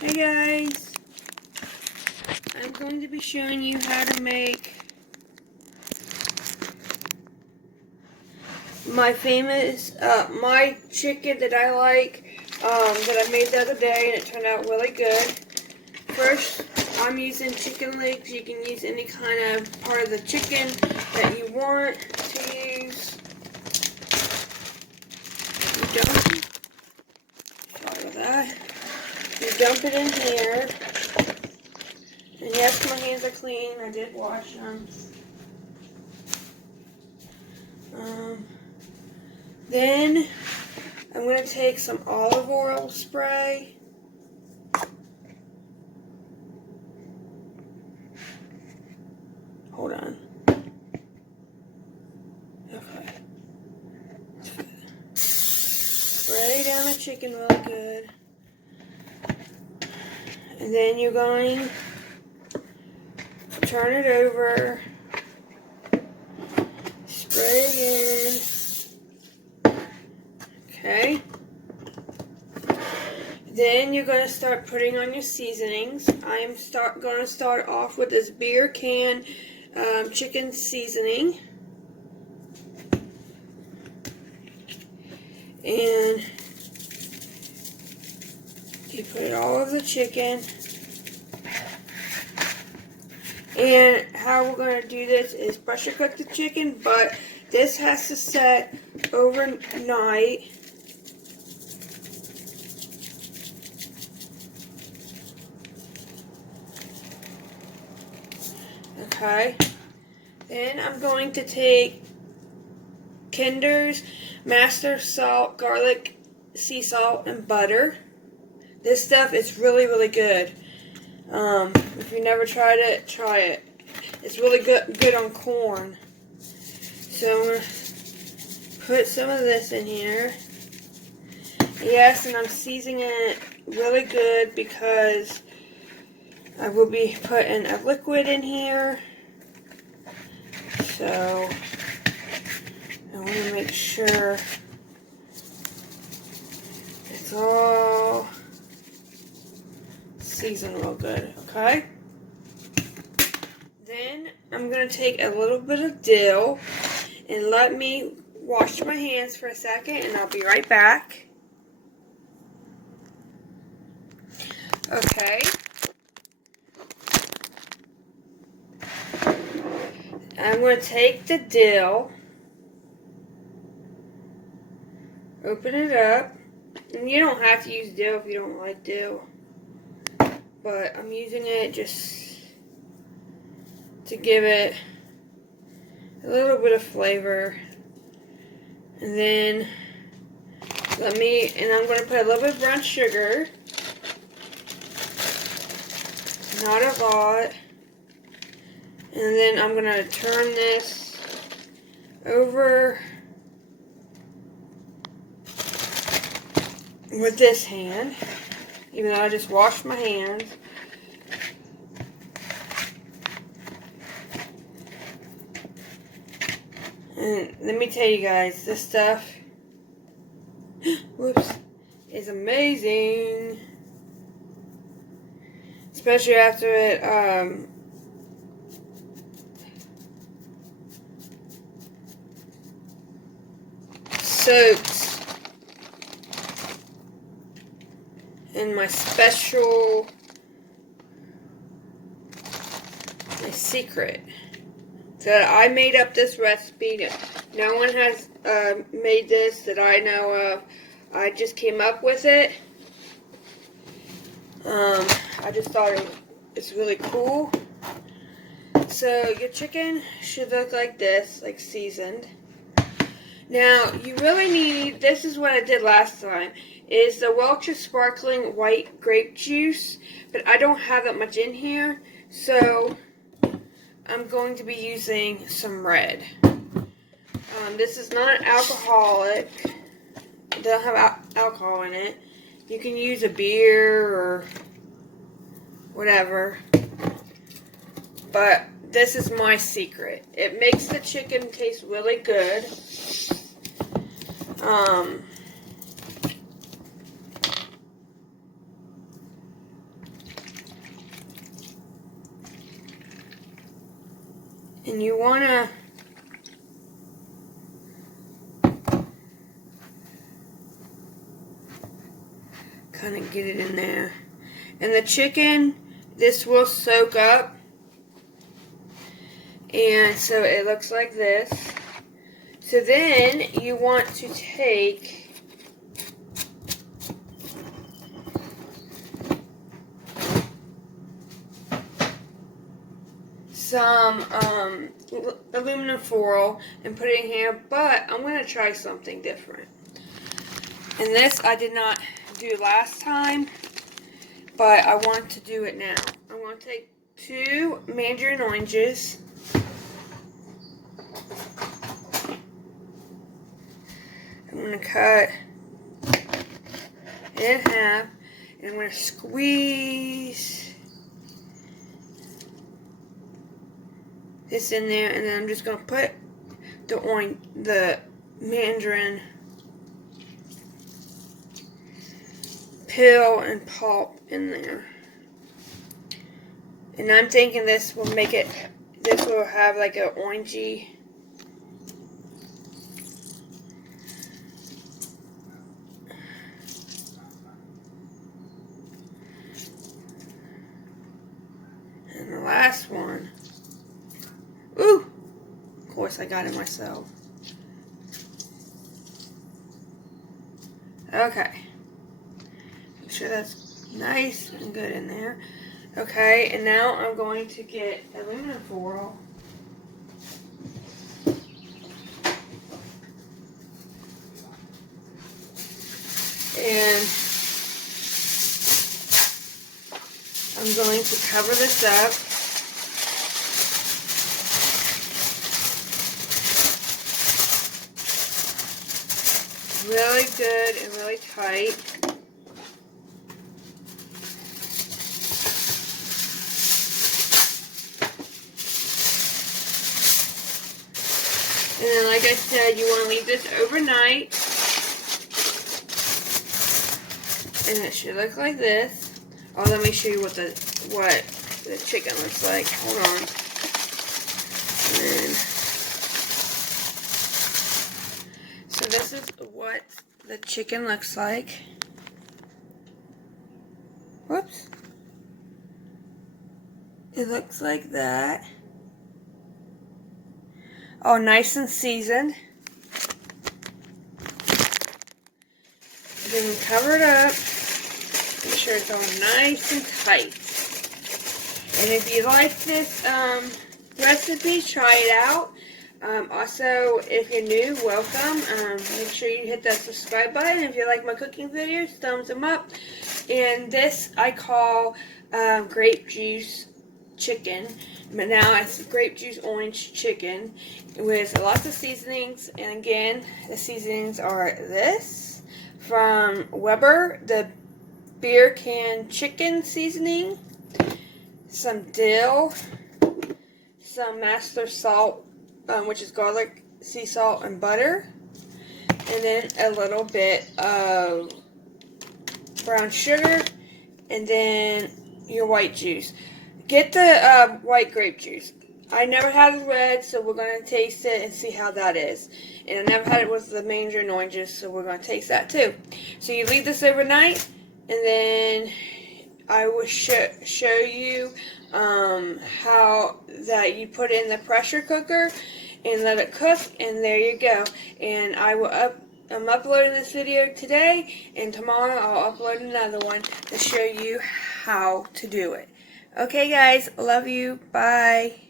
Hey guys, I'm going to be showing you how to make my famous, my chicken that I like, that I made the other day and it turned out really good. First, I'm using chicken legs. You can use any kind of part of the chicken that you want to use. You dump it in here. And yes, my hands are clean. I did wash them. Then I'm going to take some olive oil spray. Hold on. Okay. Spray down the chicken really good. And then you're going to turn it over. Spray again. Okay. Then you're going to start putting on your seasonings. I am going to start off with this beer can chicken seasoning. And you put it all over the chicken. And how we're going to do this is pressure cook the chicken, but this has to set overnight. Okay. Then I'm going to take Kinder's Master Salt, garlic, sea salt, and butter. This stuff is really, really good. If you never tried it, try it. It's really good on corn. So I'm going to put some of this in here. Yes, and I'm seasoning it really good because I will be putting a liquid in here. So I want to make sure it's all seasoned real good, okay? Then I'm going to take a little bit of dill and let me wash my hands for a second and I'll be right back. Okay. I'm going to take the dill, open it up, and you don't have to use dill if you don't like dill, but I'm using it just to give it a little bit of flavor. And then I'm going to put a little bit of brown sugar, not a lot. And then I'm going to turn this over with this hand, even though I just washed my hands. And let me tell you guys, this stuff, whoops, is amazing. Especially after it, soaks in my special, my secret. So I made up this recipe. No one has made this that I know of. I just came up with it. I just thought it's really cool. So your chicken should look like this, like seasoned. Now, you really need, this is what I did last time, is the Welch's Sparkling White Grape Juice, but I don't have that much in here, so I'm going to be using some red. This is not alcoholic, it doesn't have alcohol in it. You can use a beer or whatever, but this is my secret. It makes the chicken taste really good. And you want to kind of get it in there. And the chicken, this will soak up. And so it looks like this. So then you want to take some aluminum foil and put it in here, but I'm going to try something different. And this I did not do last time, but I want to do it now. I'm going to take 2 mandarin oranges. I'm going to cut it in half, and I'm going to squeeze this in there, and then I'm just going to put the mandarin peel and pulp in there. And I'm thinking this will make it, this will have like an orangey and the last one. Ooh! Of course I got it myself. Okay. Make sure that's nice and good in there. Okay, and now I'm going to get aluminum foil. And I'm going to cover this up. Really good and really tight. And then, like I said, you want to leave this overnight. And it should look like this. Oh, let me show you what the chicken looks like. Hold on. And then, so this is what the chicken looks like. Whoops. It looks like that. Oh, nice and seasoned. Then cover it up. Make sure it's all nice and tight. And if you like this recipe, try it out. Also, if you're new, welcome. Make sure you hit that subscribe button. If you like my cooking videos, thumbs them up. And this I call grape juice chicken. But now it's grape juice orange chicken with lots of seasonings. And again, the seasonings are this from Weber, the beer can chicken seasoning, some dill, some master salt, which is garlic, sea salt, and butter, and then a little bit of brown sugar, and then your white juice. Get the white grape juice. I never had the red, so we're going to taste it and see how that is. And I never had it with the mandarin oranges, so we're going to taste that too. So you leave this overnight, and then I will show you how that you put it in the pressure cooker and let it cook, and there you go. And I'm uploading this video today, and tomorrow I'll upload another one to show you how to do it. Okay guys, love you, bye.